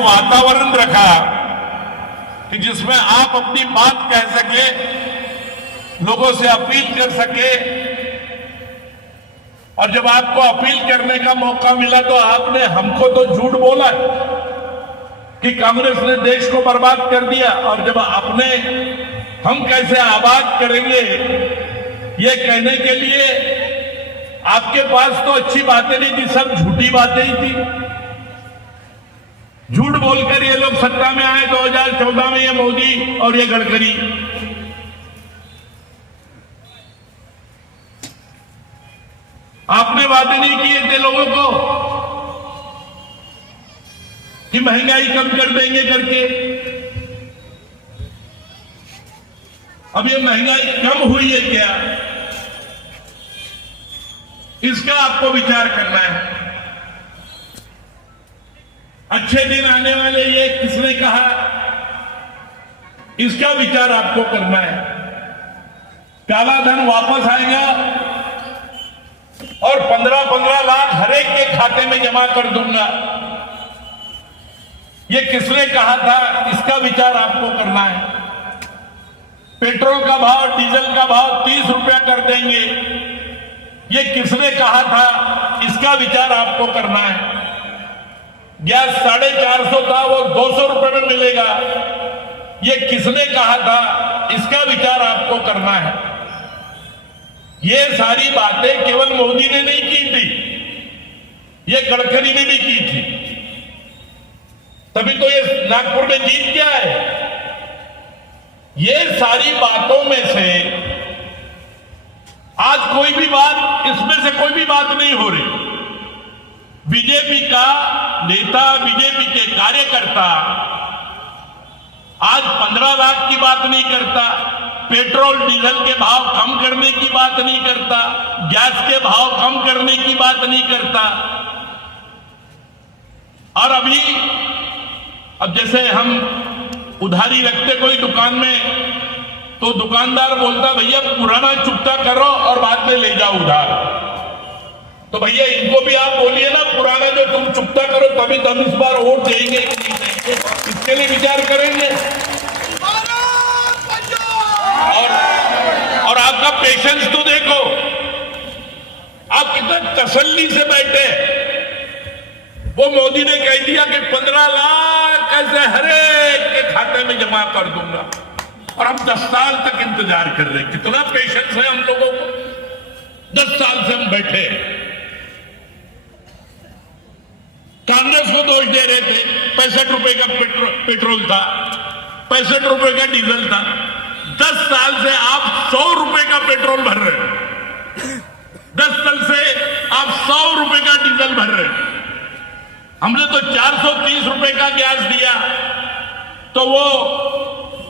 वातावरण रखा कि जिसमें आप अपनी बात कह सके, लोगों से अपील कर सके। और जब आपको अपील करने का मौका मिला तो आपने हमको तो झूठ बोला कि कांग्रेस ने देश को बर्बाद कर दिया, और जब आपने हम कैसे आबाद करेंगे ये कहने के लिए आपके पास तो अच्छी बातें नहीं थी, सब झूठी बातें ही थी। झूठ बोलकर ये लोग सत्ता में आए 2014 में, ये मोदी और ये गडकरी। आपने वादे नहीं किए थे लोगों को कि महंगाई कम कर देंगे करके। अब ये महंगाई कम हुई है क्या, इसका आपको विचार करना है। अच्छे दिन आने वाले ये किसने कहा, इसका विचार आपको करना है। काला धन वापस आएगा और 15-15 लाख हरेक के खाते में जमा कर दूंगा, ये किसने कहा था, इसका विचार आपको करना है। पेट्रोल का भाव, डीजल का भाव 30 रुपया कर देंगे, ये किसने कहा था, इसका विचार आपको करना है। गैस 450 था, वो 200 रुपए में मिलेगा, ये किसने कहा था, इसका विचार आपको करना है। ये सारी बातें केवल मोदी ने नहीं की थी, ये गडकरी ने भी की थी, तभी तो ये नागपुर में जीत गया है। ये सारी बातों में से आज कोई भी बात, इसमें से कोई भी बात नहीं हो रही। बीजेपी का नेता, बीजेपी के कार्यकर्ता आज 15 लाख की बात नहीं करता, पेट्रोल डीजल के भाव कम करने की बात नहीं करता, गैस के भाव कम करने की बात नहीं करता। और अब जैसे हम उधारी रखते कोई दुकान में, तो दुकानदार बोलता भैया पुराना चुकता करो और बाद में ले जाओ उधार। तो भैया इनको भी आप बोलिए ना, पुराना जो तुम चुकता करो, तभी तो हम इस बार वोट देंगे कि नहीं देंगे, इसके लिए विचार करेंगे। और आपका पेशेंस तो देखो, आप कितना तसल्ली से बैठे। वो मोदी ने कह दिया कि 15 लाख ऐसे हरेक के खाते में जमा कर दूंगा, और हम 10 साल तक इंतजार कर रहे हैं। कितना पेशेंस है हम लोगों को, 10 साल से हम बैठे। कांग्रेस को दोष दे रहे थे, 65 रुपए का पेट्रोल था, 65 रुपए का डीजल था। 10 साल से आप 100 रुपए का पेट्रोल भर रहे हैं, 10 साल से आप 100 रुपए का डीजल भर रहे हैं। हमने तो 430 रुपए का गैस दिया, तो वो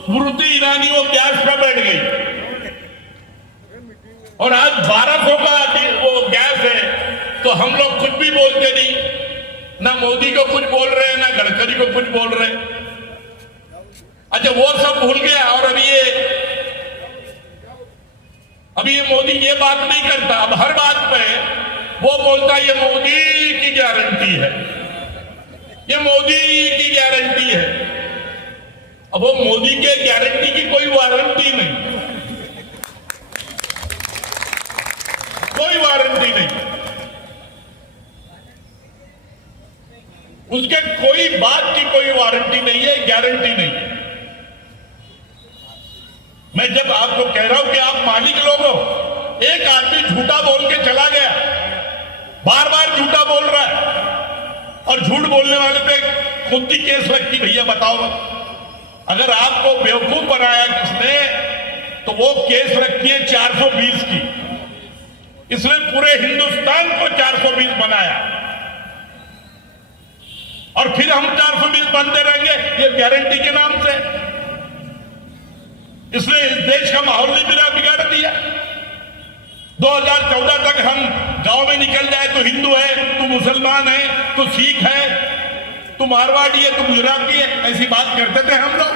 स्मृति ईरानी वो गैस पे बैठ गई, और आज 1200 का वो गैस है, तो हम लोग कुछ भी बोलते नहीं, ना मोदी को कुछ बोल रहे हैं, ना गडकरी को कुछ बोल रहे हैं। अच्छा, वो सब भूल गया। और अभी ये मोदी ये बात नहीं करता, अब हर बात पे वो बोलता ये मोदी की गारंटी है, ये मोदी की गारंटी है। अब वो मोदी के गारंटी की कोई वारंटी नहीं, कोई वारंटी नहीं, उसके कोई बात की कोई वारंटी नहीं है, गारंटी नहीं है। मैं जब आपको कह रहा हूं कि आप मालिक लोग हो, एक आदमी झूठा बोल के चला गया, बार बार झूठा बोल रहा है, और झूठ बोलने वाले पे खुद की केस लगती। भैया बताओ, अगर आपको बेवकूफ बनाया किसने, तो वो केस रखती है 420 की। इसने पूरे हिंदुस्तान को 420 बनाया, और फिर हम 420 बनते रहेंगे ये गारंटी के नाम से। इसने इस देश का माहौल नहीं बिगाड़ दिया। 2014 तक हम गांव में निकल जाए तो हिंदू है, तू मुसलमान है, तू सिख है, तू मारवाड़ी है, तू गुजराती है, ऐसी बात करते थे हम लोग।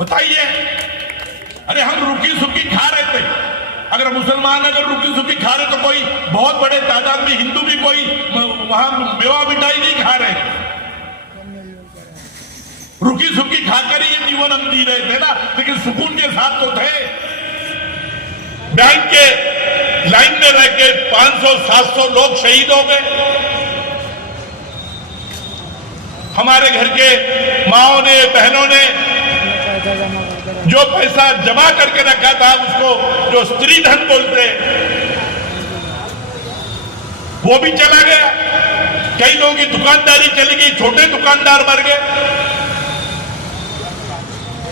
बताइए, अरे हम रुकी सुखी खा रहे थे। अगर मुसलमान अगर रुकी सुखी खा रहे तो कोई बहुत बड़े तादाद में हिंदू भी कोई वहां मेवा मिठाई नहीं खा रहे। रुकी सुखी खाकर ये जीवन हम जी रहे थे ना, लेकिन सुकून के साथ तो थे। बैंक के लाइन में रह के 500-700 लोग शहीद हो गए। हमारे घर के माओं ने, बहनों ने जो पैसा जमा करके रखा था, उसको जो स्त्री धन बोलते वो भी चला गया। कई लोगों की दुकानदारी चली गई, छोटे दुकानदार मर गए।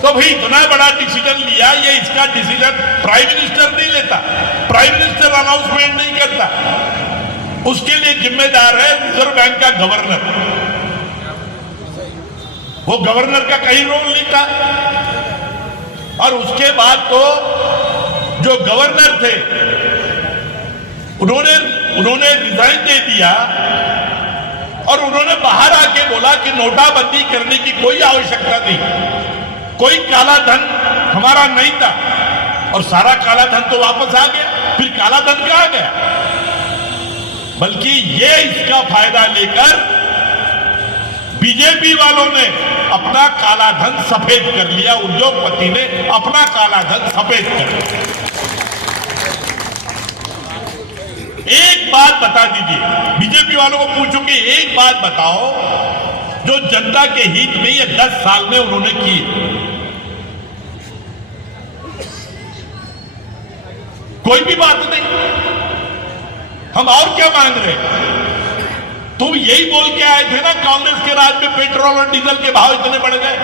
तो भाई इतना बड़ा डिसीजन लिया, ये इसका डिसीजन प्राइम मिनिस्टर नहीं लेता, प्राइम मिनिस्टर अनाउंसमेंट नहीं करता, उसके लिए जिम्मेदार है रिजर्व बैंक का गवर्नर। वो गवर्नर का कहीं रोल नहीं था। और उसके बाद तो जो गवर्नर थे उन्होंने रिजाइन दे दिया और उन्होंने बाहर आके बोला कि नोटाबंदी करने की कोई आवश्यकता नहीं, कोई काला धन हमारा नहीं था। और सारा काला धन तो वापस आ गया। फिर काला धन कहां गया? बल्कि ये इसका फायदा लेकर बीजेपी वालों ने अपना काला धन सफेद कर लिया, उद्योगपति ने अपना काला धन सफेद कर लिया। एक बात बता दीजिए, बीजेपी वालों को पूछूं कि एक बात बताओ जो जनता के हित में ये 10 साल में उन्होंने की। कोई भी बात नहीं। हम और क्या मांग रहे? तुम यही बोल के आए थे ना कांग्रेस के राज में पेट्रोल और डीजल के भाव इतने बढ़ गए,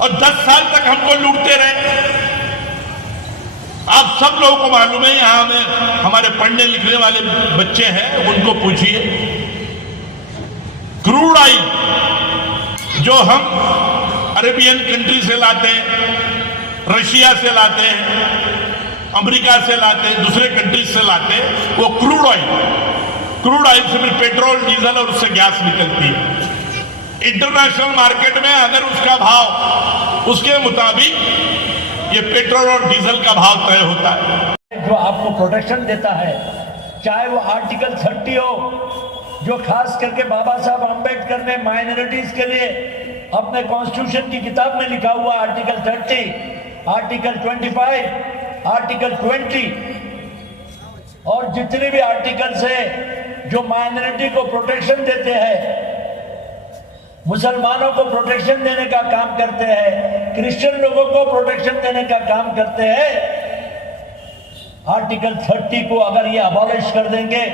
और 10 साल तक हमको लूटते रहे। आप सब लोगों को मालूम है, यहां में हमारे पढ़ने लिखने वाले बच्चे हैं, उनको पूछिए। क्रूड ऑयल जो हम अरेबियन कंट्री से लाते हैं, रशिया से लाते हैं, अमेरिका से लाते हैं, दूसरे कंट्रीज से लाते हैं, वो क्रूड ऑयल से फिर पेट्रोल, डीजल और उससे गैस निकलती है। इंटरनेशनल मार्केट में अगर उसका भाव उसके मुताबिक ये पेट्रोल और डीजल का भाव तय होता है। जो आपको प्रोटेक्शन देता है, चाहे वो आर्टिकल 30 हो, जो खास करके बाबा साहब अंबेडकर ने माइनॉरिटीज के लिए अपने कॉन्स्टिट्यूशन की किताब में लिखा हुआ आर्टिकल 30, आर्टिकल 25, आर्टिकल 20 और जितने भी आर्टिकल्स है जो माइनॉरिटी को प्रोटेक्शन देते हैं, मुसलमानों को प्रोटेक्शन देने का काम करते हैं, क्रिश्चियन लोगों को प्रोटेक्शन देने का काम करते हैं। आर्टिकल 30 को अगर ये अबॉलिश कर देंगे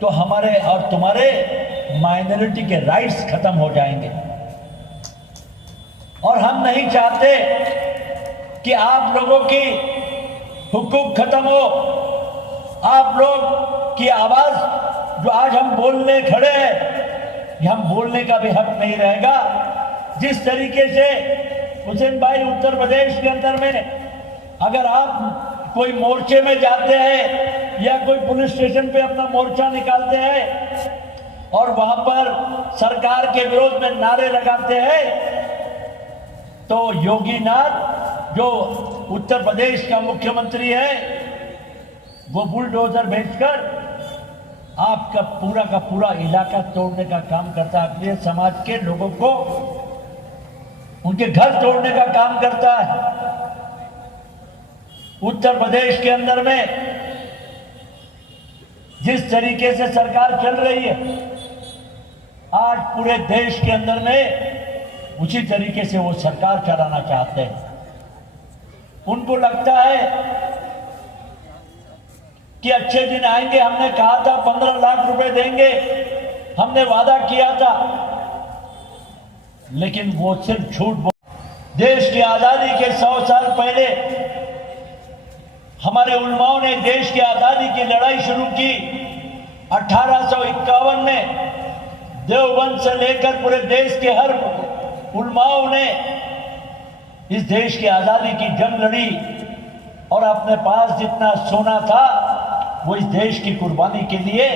तो हमारे और तुम्हारे माइनॉरिटी के राइट्स खत्म हो जाएंगे। और हम नहीं चाहते कि आप लोगों की हुकूक खत्म हो, आप लोग की आवाज जो आज हम बोलने खड़े हैं, हम बोलने का भी हक नहीं रहेगा। जिस तरीके से हुसैन भाई उत्तर प्रदेश के अंदर में अगर आप कोई मोर्चे में जाते हैं या कोई पुलिस स्टेशन पे अपना मोर्चा निकालते हैं और वहां पर सरकार के विरोध में नारे लगाते हैं, तो योगी नाथ जो उत्तर प्रदेश का मुख्यमंत्री है वो बुलडोजर भेजकर आपका पूरा का पूरा इलाका तोड़ने का काम करता है, अपने समाज के लोगों को उनके घर तोड़ने का काम करता है। उत्तर प्रदेश के अंदर में जिस तरीके से सरकार चल रही है, आज पूरे देश के अंदर में उसी तरीके से वो सरकार चलाना चाहते हैं। उनको लगता है कि अच्छे दिन आएंगे, हमने कहा था 15 लाख रुपए देंगे, हमने वादा किया था, लेकिन वो सिर्फ झूठ बोल। देश की आजादी के 100 साल पहले हमारे उलमाओं ने देश की आजादी की लड़ाई शुरू की। 1851 में देवबंद से लेकर पूरे देश के हर उलमाओं ने इस देश की आजादी की जंग लड़ी और अपने पास जितना सोना था वो इस देश की कुर्बानी के लिए,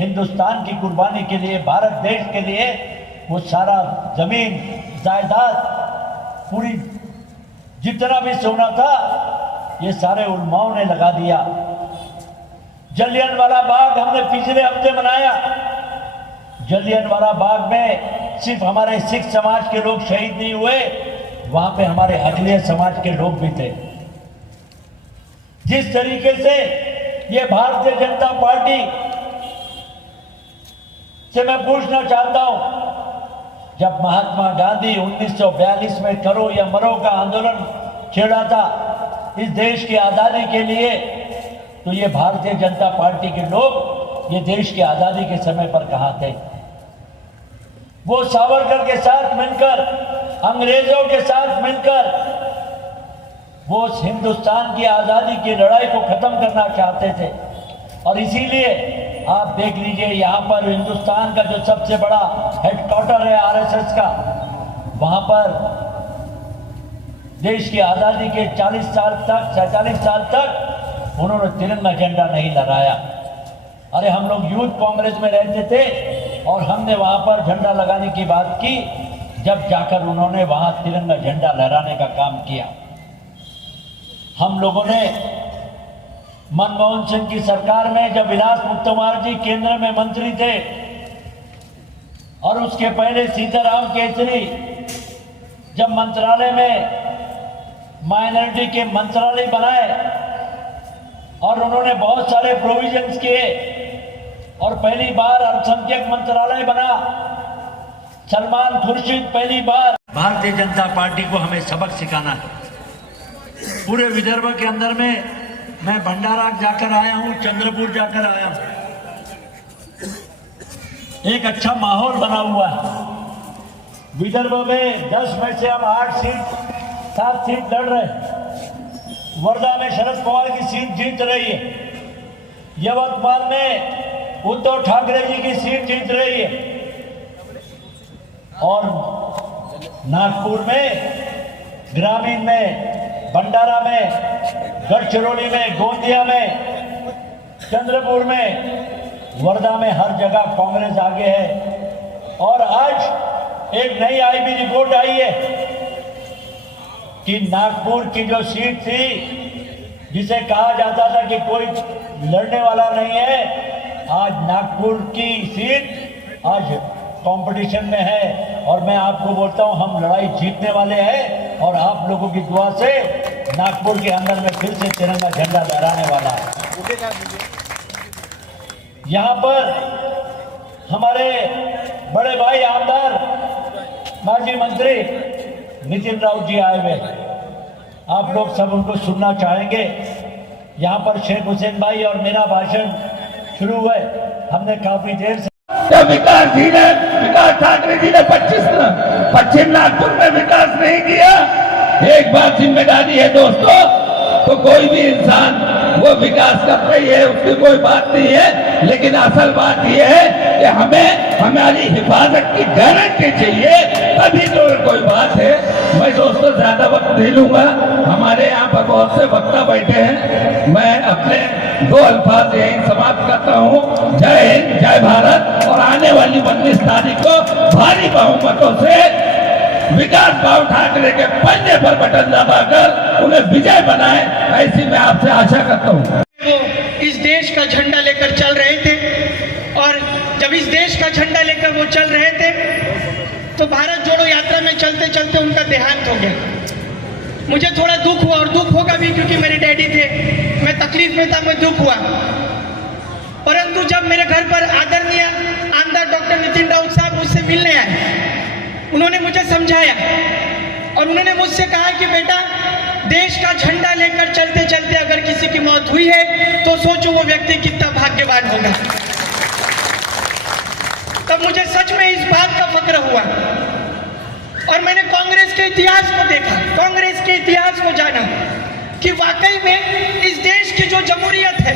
हिंदुस्तान की कुर्बानी के लिए, भारत देश के लिए वो सारा जमीन जायदाद पूरी जितना भी सोना था ये सारे उलमाओं ने लगा दिया। जलियांवाला बाग हमने पिछले हफ्ते मनाया। जलियांवाला बाग में सिर्फ हमारे सिख समाज के लोग शहीद नहीं हुए, वहां पे हमारे अगले समाज के लोग भी थे। जिस तरीके से ये भारतीय जनता पार्टी से मैं पूछना चाहता हूं, जब महात्मा गांधी 1942 में करो या मरो का आंदोलन छेड़ा था इस देश की आजादी के लिए, तो ये भारतीय जनता पार्टी के लोग ये देश की आजादी के समय पर कहां थे? वो सावरकर के साथ मिलकर, अंग्रेजों के साथ मिलकर वो हिंदुस्तान की आजादी की लड़ाई को खत्म करना चाहते थे। और इसीलिए आप देख लीजिए, यहाँ पर हिंदुस्तान का जो सबसे बड़ा हेडक्वार्टर है आरएसएस का, वहां पर देश की आजादी के 40 साल तक 47 साल तक उन्होंने तिरंगा झंडा नहीं लहराया। अरे हम लोग यूथ कांग्रेस में रहते थे और हमने वहां पर झंडा लगाने की बात की, जब जाकर उन्होंने वहां तिरंगा झंडा लहराने का काम किया। हम लोगों ने मनमोहन सिंह की सरकार में जब विलास मुत्तुमार जी केंद्र में मंत्री थे और उसके पहले सीताराम केसरी जब मंत्रालय में माइनॉरिटी के मंत्रालय बनाए और उन्होंने बहुत सारे प्रोविजंस किए और पहली बार अल्पसंख्यक मंत्रालय बना, सलमान खुर्शीद पहली बार। भारतीय जनता पार्टी को हमें सबक सिखाना है। पूरे विदर्भ के अंदर में मैं भंडारा जाकर आया हूं, चंद्रपुर जाकर आया हूं। एक अच्छा माहौल बना हुआ है। विदर्भ में 10 में से हम 7 सीट लड़ रहे हैं। वर्धा में शरद पवार की सीट जीत रही है। यवतमाल में उद्धव ठाकरे जी की सीट जीत रही है और नागपुर में, ग्रामीण में, भंडारा में, गढ़चिरौली में, गोंदिया में, चंद्रपुर में, वर्धा में हर जगह कांग्रेस आगे है। और आज एक नई आईबी रिपोर्ट आई है कि नागपुर की जो सीट थी जिसे कहा जाता था कि कोई लड़ने वाला नहीं है, आज नागपुर की सीट आज कंपटीशन में है। और मैं आपको बोलता हूं, हम लड़ाई जीतने वाले हैं और आप लोगों की दुआ से नागपुर के अंदर में फिर से तिरंगा झंडा लहराने वाला है। यहां पर हमारे बड़े भाई आमदार माजी मंत्री नितिन राउत जी आए हुए, आप लोग सब उनको सुनना चाहेंगे। यहाँ पर शेख हुसैन भाई और मेरा भाषण शुरू हुए, हमने काफी देर से विकास ठाकरे जी ने 25 नागपुर में विकास नहीं किया। एक बात जिम्मेदारी है दोस्तों, तो कोई भी इंसान वो विकास करता ही है, उसकी कोई बात नहीं है। लेकिन असल बात यह है कि हमें हमारी हिफाजत की गारंटी चाहिए, तभी तो कोई बात है। मैं दोस्तों ज्यादा वक्त नहीं लूंगा, हमारे यहाँ पर बहुत से वक्ता बैठे हैं। मैं अपने 2 अल्फाज यही समाप्त करता हूँ। जय हिंद, जय भारत। और आने वाली 19 तारीख को भारी बहुमतों से विकास बाबू ठाकरे के पंजे पर बटन दबाकर उन्हें विजय बनाए, ऐसी मैं आपसे आशा करता हूँ। वो इस देश का झंडा लेकर चल रहे थे और जब इस देश का झंडा लेकर वो चल रहे थे तो भारत जोड़ो यात्रा में चलते चलते उनका देहांत हो गया। मुझे थोड़ा दुख हुआ और दुख होगा भी, क्योंकि मेरे डैडी थे, मैं तकलीफ में था, मैं दुख हुआ। परंतु जब मेरे घर पर आदरणीय आमदार डॉक्टर नितिन राउत साहब मुझसे मिलने आए, उन्होंने मुझे समझाया और उन्होंने मुझसे कहा कि बेटा, देश का झंडा लेकर चलते चलते अगर किसी की मौत हुई है तो सोचो वो व्यक्ति कितना भाग्यवान होगा। तब मुझे सच में इस बात का फक्र हुआ और मैंने कांग्रेस के इतिहास को देखा, कांग्रेस के इतिहास को जाना कि वाकई में इस देश की जो जमहूरियत है,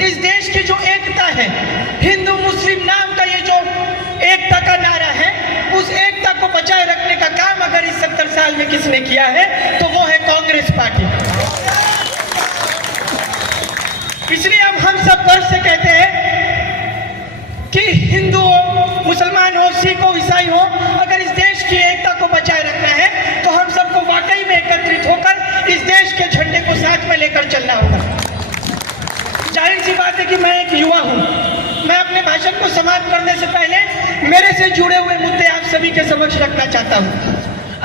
इस देश की जो एकता है, हिंदू मुस्लिम नाम का ये जो एकता का नारा है, उस एकता को बचाए रखने का काम अगर इस 70 साल में किसने किया है तो वो है कांग्रेस पार्टी। इसलिए हम सब गर्व से कहते हैं कि हिंदू हो, मुसलमान हो, सिख हो, ईसाई हो, अगर इस देश की एकता को बचाए रखना है तो हम सबको वाकई में एकत्रित होकर इस देश के झंडे को साथ में लेकर चलना होगा। जाहिर सी बात है कि मैं एक युवा हूँ। मैं अपने भाषण को समाप्त करने से पहले मेरे से जुड़े हुए मुद्दे आप सभी के समक्ष रखना चाहता हूँ।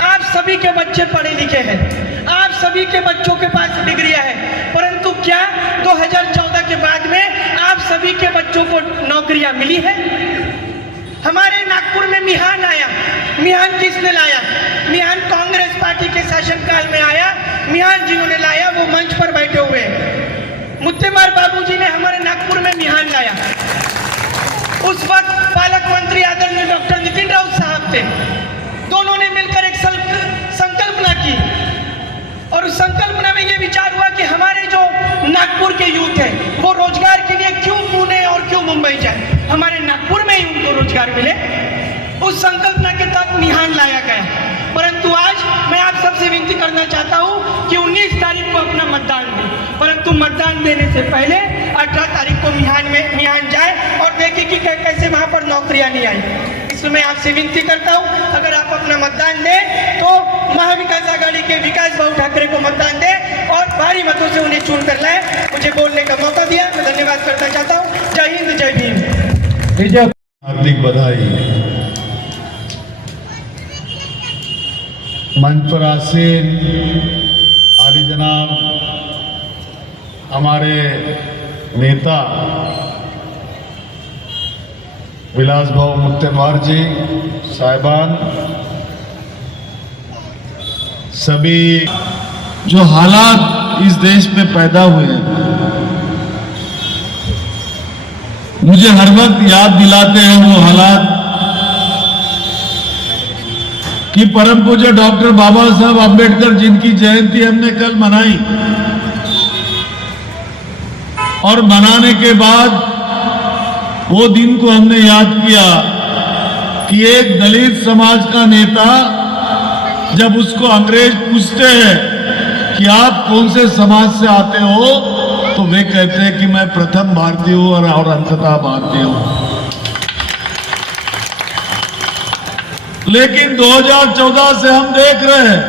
आप सभी के बच्चे पढ़े लिखे हैं, आप सभी के बच्चों के पास डिग्रियां हैं, परंतु क्या 2014 के बाद में आप सभी के बच्चों को नौकरियां मिली है? हमारे नागपुर में मिहान आया। मिहान किसने लाया? मिहान कांग्रेस पार्टी के शासनकाल में आया। मिहान जिन्होंने लाया वो मंच पर बैठे हुए हैं। मुत्तेमार बाबूजी ने हमारे नागपुर में मिहान लाया। उस वक्त पालक मंत्री आदरणीय डॉक्टर नितिन राउत साहब थे। दोनों ने मिलकर एक संकल्पना की और उस संकल्पना में ये विचार हुआ कि हमारे जो नागपुर के यूथ है वो रोजगार के लिए क्यों पुणे और क्यों मुंबई जाए, हमारे नागपुर में ही उनको रोजगार मिले। उस संकल्पना के तहत मिहान लाया गया। परंतु आज मैं आप सबसे विनती करना चाहता हूं कि 19 तारीख को अपना मतदान दें, परंतु मतदान देने से पहले 18 तारीख को मिहान जाए और देखें कि कैसे वहां पर नौकरियां नहीं आई। इसलिए मैं आपसे विनती करता हूं, अगर आप अपना मतदान दें तो महाविकास आघाड़ी के विकास भाऊ ठाकरे को मतदान दें और भारी मतों से उन्हें चुन कर लाए। मुझे बोलने का मौका दिया, मैं धन्यवाद करना चाहता हूँ। जय हिंद, जय भीम। हार्दिक बधाई। मंच पर आसीन आली जनाब हमारे नेता विलास भाऊ मुत्तेमार जी साहिबान, सभी जो हालात इस देश में पैदा हुए हैं मुझे हर वक्त याद दिलाते हैं वो हालात कि परम पूज्य डॉक्टर बाबा साहब आम्बेडकर जिनकी जयंती हमने कल मनाई और मनाने के बाद वो दिन को हमने याद किया कि एक दलित समाज का नेता जब उसको अंग्रेज पूछते हैं कि आप कौन से समाज से आते हो तो वे कहते हैं कि मैं प्रथम भारतीय हूं और अंततः भारतीय हूं। लेकिन 2014 से हम देख रहे हैं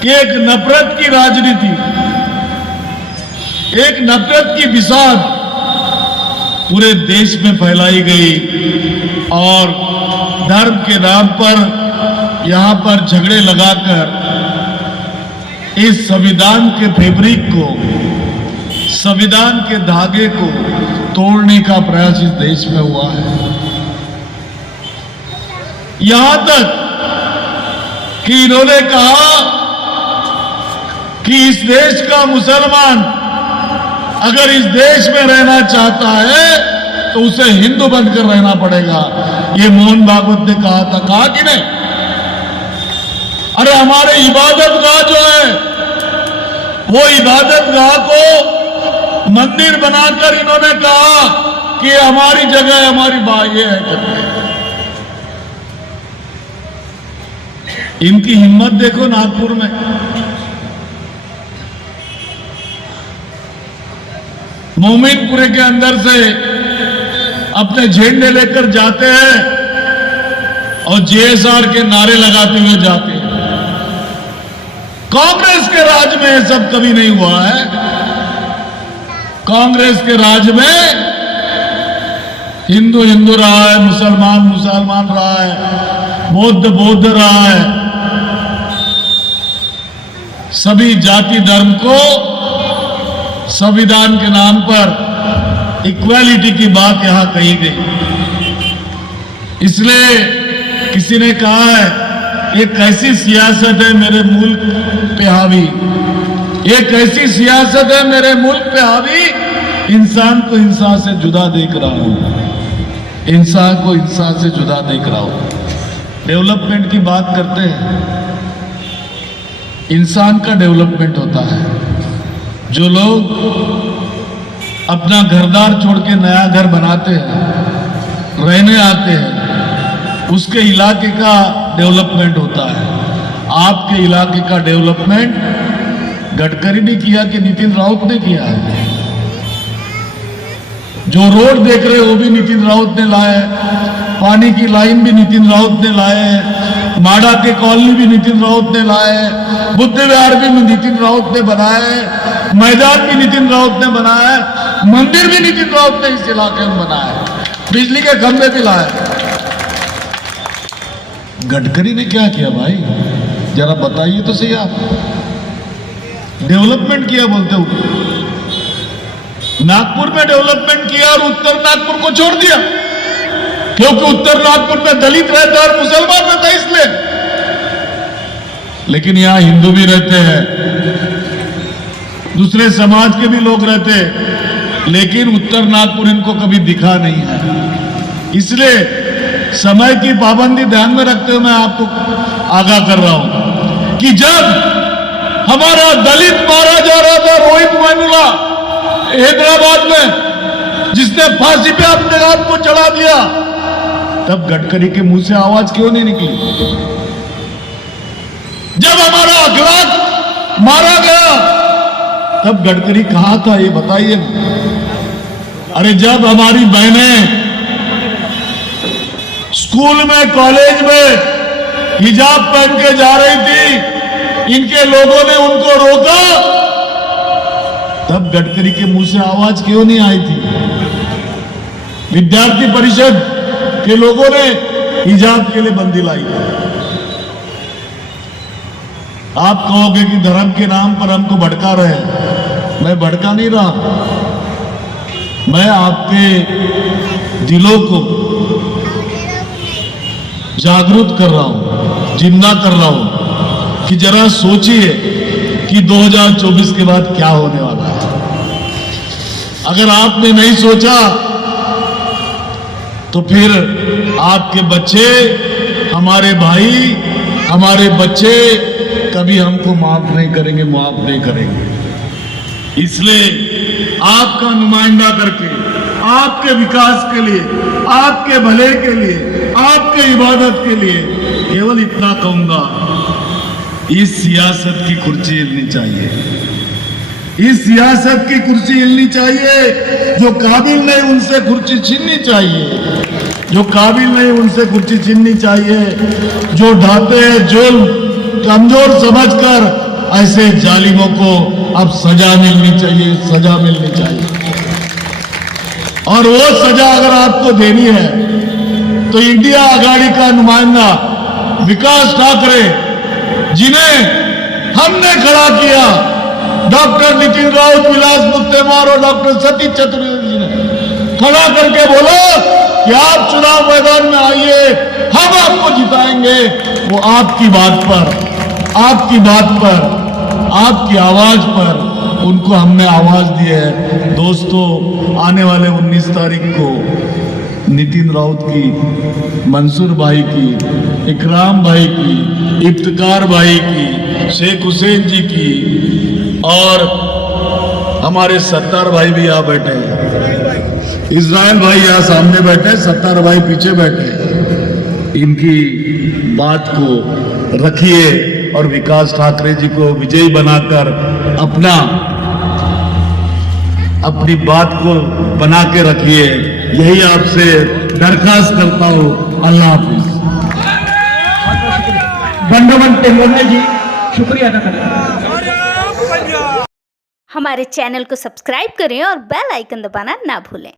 कि एक नफरत की राजनीति, एक नफरत की बिसात पूरे देश में फैलाई गई और धर्म के नाम पर यहां पर झगड़े लगाकर इस संविधान के फैब्रिक को, संविधान के धागे को तोड़ने का प्रयास इस देश में हुआ है। यहां तक कि इन्होंने कहा कि इस देश का मुसलमान अगर इस देश में रहना चाहता है तो उसे हिंदू बनकर रहना पड़ेगा। ये मोहन भागवत ने कहा कि नहीं? अरे हमारे इबादत गाह जो है वो इबादत गाह को मंदिर बनाकर इन्होंने कहा कि हमारी जगह है, हमारी बात ये है करके। इनकी हिम्मत देखो नागपुर में। मोमिनपुरे के अंदर से अपने झंडे लेकर जाते हैं और जेएसआर के नारे लगाते हुए जाते हैं। कांग्रेस के राज में यह सब कभी नहीं हुआ है। कांग्रेस के राज में हिंदू हिंदू रहा है, मुसलमान मुसलमान रहा है, बौद्ध बौद्ध रहा है। सभी जाति धर्म को संविधान के नाम पर इक्वालिटी की बात यहां कही गई। इसलिए किसी ने कहा है ये कैसी सियासत है मेरे मुल्क पे हावी, ये कैसी सियासत है मेरे मुल्क पे हावी। इंसान को इंसान से जुदा देख रहा हूं, इंसान को इंसान से जुदा देख रहा हूं। डेवलपमेंट की बात करते हैं, इंसान का डेवलपमेंट होता है। जो लोग अपना घरदार छोड़ के नया घर बनाते हैं, रहने आते हैं, उसके इलाके का डेवलपमेंट होता है। आपके इलाके का डेवलपमेंट गडकरी ने किया कि नितिन राउत ने किया है? जो रोड देख रहे वो भी नितिन राउत ने लाए, पानी की लाइन भी नितिन राउत ने लाए, माडा के कॉलोनी भी नितिन राउत ने लाए, बुद्ध विहार भी नितिन राउत ने बनाए, मैदान भी नितिन राउत ने बनाया। मंदिर भी नितिन राउत ने इस इलाके में बनाया है, बिजली के खंभे भी लाए। गडकरी ने क्या किया भाई, जरा बताइए तो सही। आप डेवलपमेंट किया बोलते हो, नागपुर में डेवलपमेंट किया और उत्तर नागपुर को छोड़ दिया, क्योंकि उत्तर नागपुर में दलित रहता है और मुसलमान रहता है इसलिए। लेकिन यहां हिंदू भी रहते हैं, दूसरे समाज के भी लोग रहते हैं, लेकिन उत्तर नागपुर इनको कभी दिखा नहीं है। इसलिए समय की पाबंदी ध्यान में रखते हुए मैं आपको आगाह कर रहा हूं कि जब हमारा दलित मारा जा रहा था, रोहित वेमुला हैदराबाद में, जिसने फांसी पे अपने आप को चढ़ा दिया, तब गडकरी के मुंह से आवाज क्यों नहीं निकली? जब हमारा अखलाक मारा गया, तब गडकरी कहां था, ये बताइए ना। अरे जब हमारी बहनें स्कूल में, कॉलेज में हिजाब पहन के जा रही थी, इनके लोगों ने उनको रोका, तब गडकरी के मुंह से आवाज क्यों नहीं आई थी? विद्यार्थी परिषद के लोगों ने हिजाब के लिए बंदी लाई। आप कहोगे कि धर्म के नाम पर हमको भड़का रहे हैं, मैं भड़का नहीं रहा, मैं आपके दिलों को जागरूक कर रहा हूं, जिंदा कर रहा हूं कि जरा सोचिए कि 2024 के बाद क्या होने वाला है। अगर आपने नहीं सोचा तो फिर आपके बच्चे, हमारे भाई, हमारे बच्चे कभी हमको माफ नहीं करेंगे, माफ नहीं करेंगे। इसलिए आपका नुमाइंदा करके, आपके विकास के लिए, आपके भले के लिए, आपके इबादत के लिए केवल इतना कहूंगा, इस सियासत की कुर्सी हिलनी चाहिए, इस सियासत की कुर्सी हिलनी चाहिए। जो काबिल नहीं उनसे कुर्सी छीननी चाहिए, जो काबिल नहीं उनसे कुर्सी छीननी चाहिए। जो ढाते हैं जुल्म कमजोर समझकर, ऐसे जालिमों को अब सजा मिलनी चाहिए, सजा मिलनी चाहिए। और वो सजा अगर आपको देनी है तो इंडिया आघाड़ी का नुमाइंदा विकास ठाकरे, जिन्हें हमने खड़ा किया, डॉक्टर नितिन राउत, विलास मुत्तेमवार और डॉक्टर सतीश चतुर्वेदी जी ने खड़ा करके बोला कि आप चुनाव मैदान में आइए, हम आपको जिताएंगे। वो आपकी बात पर, आपकी बात पर, आपकी आवाज पर उनको हमने आवाज दी है। दोस्तों, आने वाले 19 तारीख को नितिन राउत की, मंसूर भाई की, इकराम भाई की, इफ्तिकार भाई की, शेख हुसैन जी की, और हमारे सत्तार भाई भी यहाँ बैठे हैं, इजराइल भाई यहाँ सामने बैठे हैं, सत्तार भाई पीछे बैठे हैं। इनकी बात को रखिए और विकास ठाकरे जी को विजयी बनाकर अपनी बात को बना के रखिए, यही आपसे दरखास्त करता हूं। अल्लाह हाफिज। बंडोमन टेंगोने जी, शुक्रिया अदा करें। हमारे चैनल को सब्सक्राइब करें और बेल आइकन दबाना ना भूलें।